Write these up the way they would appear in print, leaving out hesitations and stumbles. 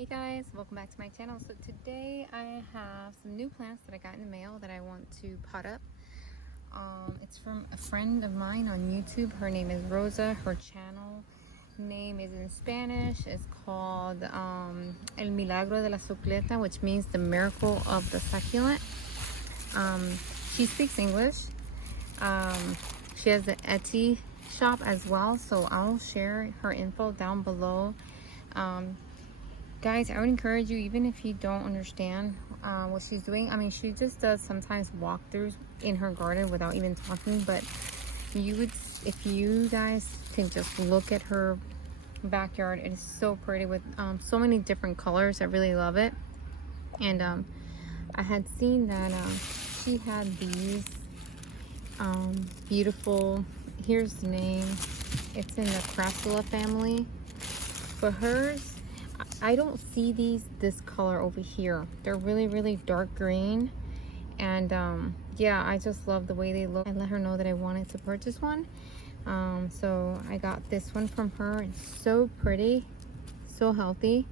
Hey guys, welcome back to my channel. So today I have some new plants that I got in the mail that I want to pot up. It's from a friend of mine on YouTube. Her name is Rosa. Her channel name is in Spanish. It's called El Milagro de la Suculenta, which means the miracle of the succulent. She speaks English. She has the Etsy shop as well, so I'll share her info down below. Guys, I would encourage you, even if you don't understand what she's doing. I mean, she just does sometimes walkthroughs in her garden without even talking, but you would, if you guys can just look at her backyard, it is so pretty with so many different colors. I really love it. And I had seen that she had these beautiful, here's the name, it's in the Crassula family, but hers, I don't see this color over here. They're really dark green, and yeah, I just love the way they look. I let her know that I wanted to purchase one, so I got this one from her. It's so pretty, so healthy.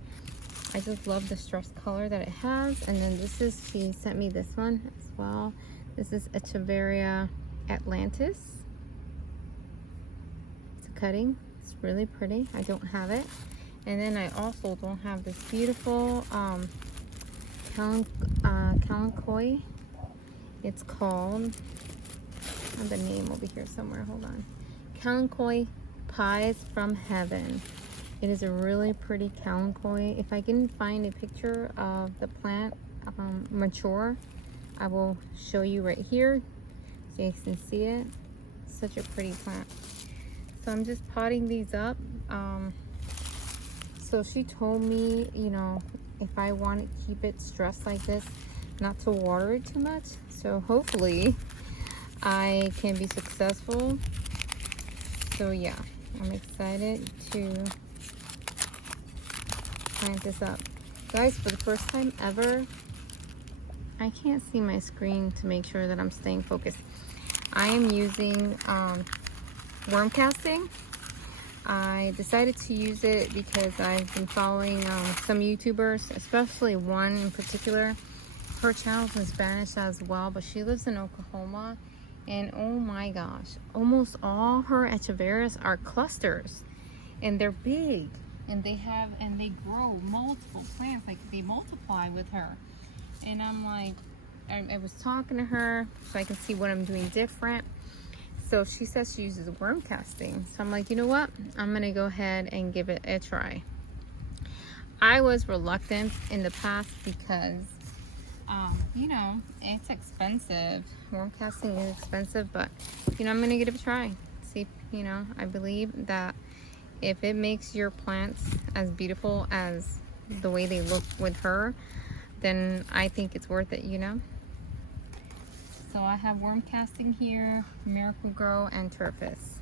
I just love the stress color that it has. And then this is, she sent me this one as well. This is Echeveria Atlantis. It's a cutting. It's really pretty. I don't have it. And then I also don't have this beautiful Kalanchoe. It's called, I have the name over here somewhere, hold on. Kalanchoe Pies from Heaven. It is a really pretty Kalanchoe. If I can find a picture of the plant mature, I will show you right here so you can see it. Such a pretty plant. So I'm just potting these up. So she told me, you know, if I want to keep it stressed like this, not to water it too much. So hopefully I can be successful. So yeah, I'm excited to plant this up. Guys, for the first time ever, I can't see my screen to make sure that I'm staying focused. I am using worm casting. I decided to use it because I've been following some YouTubers, especially one in particular. Her channel's in Spanish as well, but she lives in Oklahoma. And oh my gosh, almost all her echeverias are clusters. And they're big. And they grow multiple plants. Like, they multiply with her. And I'm like, I was talking to her so I can see what I'm doing different. So she says she uses worm casting. So I'm like, you know what? I'm gonna go ahead and give it a try. I was reluctant in the past because, you know, it's expensive. Worm casting is expensive, but, you know, I'm gonna give it a try. See, you know, I believe that if it makes your plants as beautiful as the way they look with her, then I think it's worth it, you know? So I have worm casting here, Miracle Grow, and Turfus.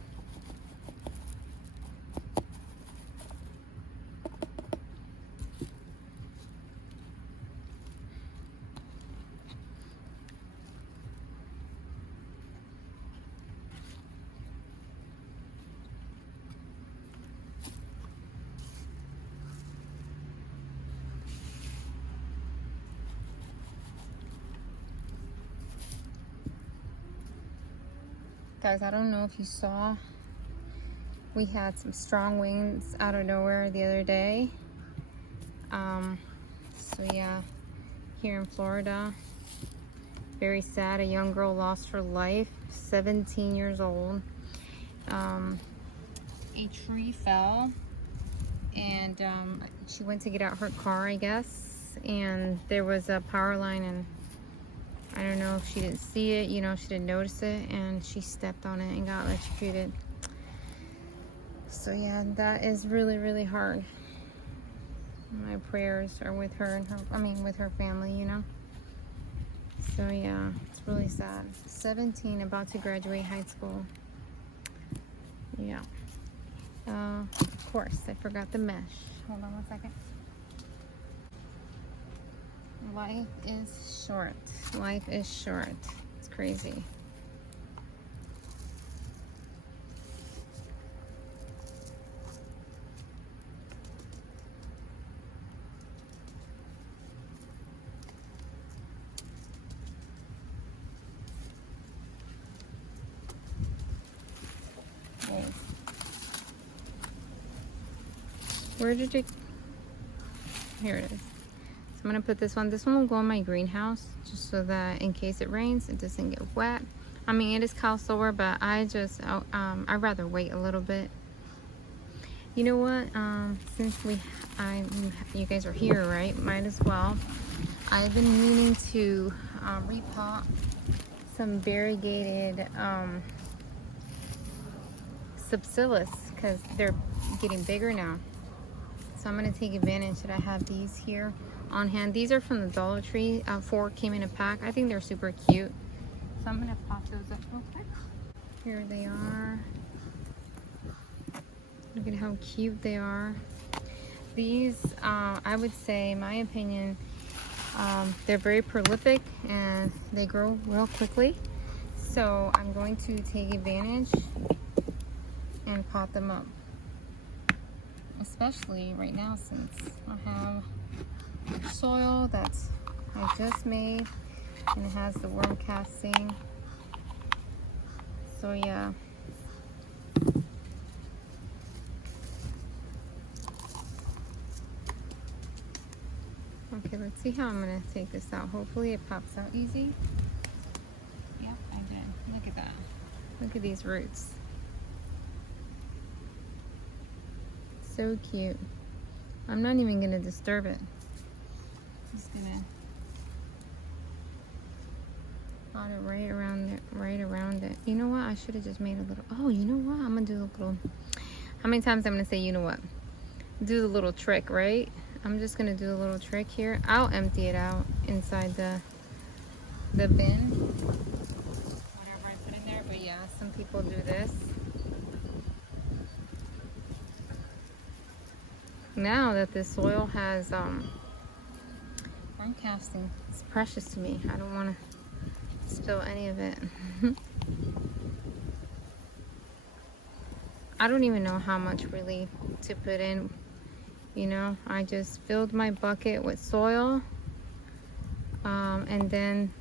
Guys, I don't know if you saw, we had some strong winds out of nowhere the other day. So yeah, here in Florida, very sad. A young girl lost her life, 17 years old. A tree fell, and she went to get out her car, I guess, and there was a power line, and I don't know if she didn't see it, you know, she didn't notice it, and she stepped on it and got electrocuted. So yeah, that is really hard. My prayers are with her and with her family, you know. So yeah, it's really sad. 17, about to graduate high school. Yeah. Of course, I forgot the mesh. Hold on 1 second. Life is short. Life is short. It's crazy. Where did it? Here it is. So I'm gonna put this one. This one will go in my greenhouse, just so that in case it rains, it doesn't get wet. I mean, it is cow solar, but I'd rather wait a little bit. You know what? Since you guys are here, right? Might as well. I've been meaning to repot some variegated succulents because they're getting bigger now. So I'm going to take advantage that I have these here on hand. These are from the Dollar Tree. 4 came in a pack. I think they're super cute. So I'm going to pop those up real quick. Here they are. Look at how cute they are. These, I would say, in my opinion, they're very prolific and they grow real quickly. So I'm going to take advantage and pot them up. Especially right now, since I have soil that's I just made and it has the worm casting. So yeah. Okay, let's see how I'm gonna take this out. Hopefully it pops out easy. Yep, I did. Look at that. Look at these roots. So cute. I'm not even gonna disturb it. Just gonna pot it right around it. You know what? I should have just made a little. Oh, you know what? I'm gonna do a little. How many times I'm gonna say you know what? Do the little trick, right? I'm just gonna do a little trick here. I'll empty it out inside the bin, whatever I put in there. But yeah, some people do this. Now that this soil has worm casting, it's precious to me. I don't want to spill any of it. I don't even know how much really to put in. You know, I just filled my bucket with soil and then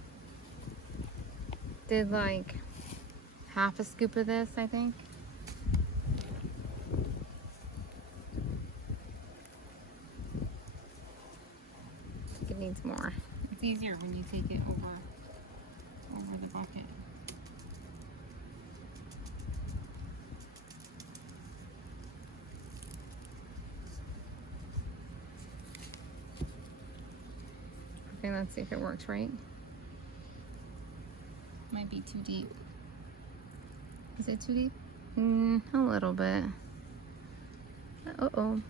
did like half a scoop of this, I think. It needs more. It's easier when you take it over the bucket. Okay, let's see if it works right. Might be too deep. Is it too deep? A little bit. Uh-oh.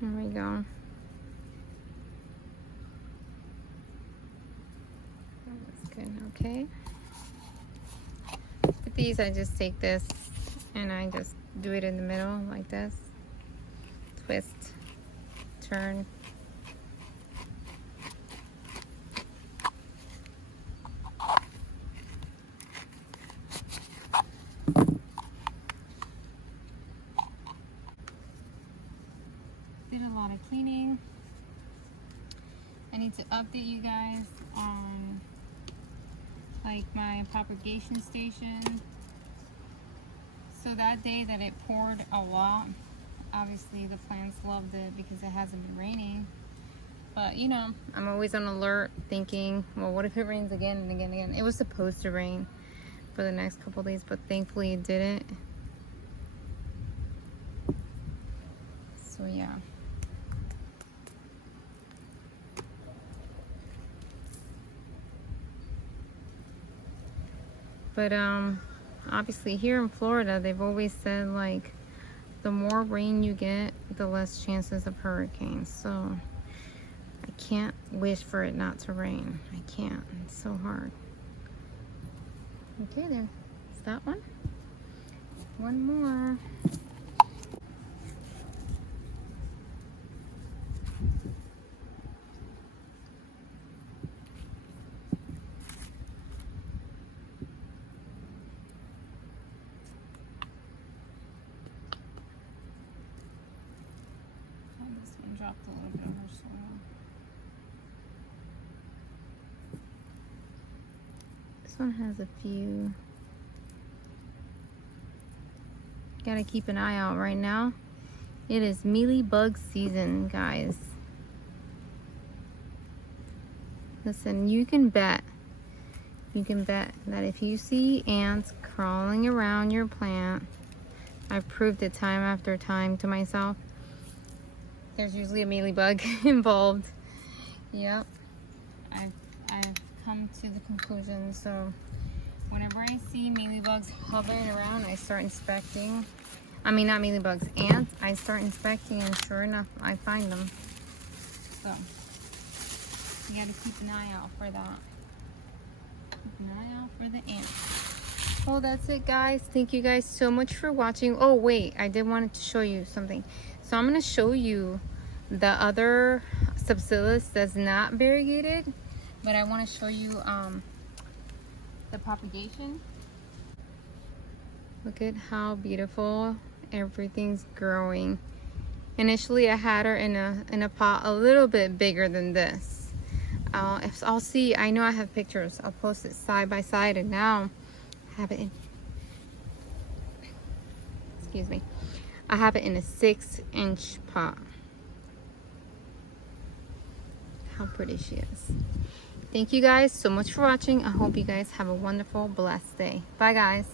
There we go. That's good, okay. With these, I just take this and I just do it in the middle like this. Twist, turn. Did a lot of cleaning. I need to update you guys on like my propagation station. So that day that it poured a lot, obviously the plants loved it because it hasn't been raining. But you know, I'm always on alert thinking, well, what if it rains again and again and again? It was supposed to rain for the next couple days, but thankfully it didn't. So yeah. But obviously here in Florida, they've always said like the more rain you get, the less chances of hurricanes. So I can't wish for it not to rain. I can't. It's so hard. Okay, there. Is that one? One more. dropped a little bit of her soil. This one has a few. Gotta keep an eye out right now. It is mealybug season, guys. Listen, you can bet that if you see ants crawling around your plant, I've proved it time after time to myself, there's usually a mealybug involved. Yep, I've come to the conclusion. So whenever I see mealybugs hovering around, I start inspecting. I mean, not mealybugs, ants. I start inspecting, and sure enough, I find them. So you gotta keep an eye out for that. Keep an eye out for the ants. Well, that's it, guys. Thank you guys so much for watching. Oh, wait, I did want to show you something. So I'm gonna show you the other succulents that's not variegated, but I want to show you the propagation. Look at how beautiful everything's growing. Initially, I had her in a pot a little bit bigger than this. If I'll see, I know I have pictures. I'll post it side by side, and now I have it in. Excuse me. I have it in a 6-inch pot. How pretty she is. Thank you guys so much for watching. I hope you guys have a wonderful, blessed day. Bye, guys.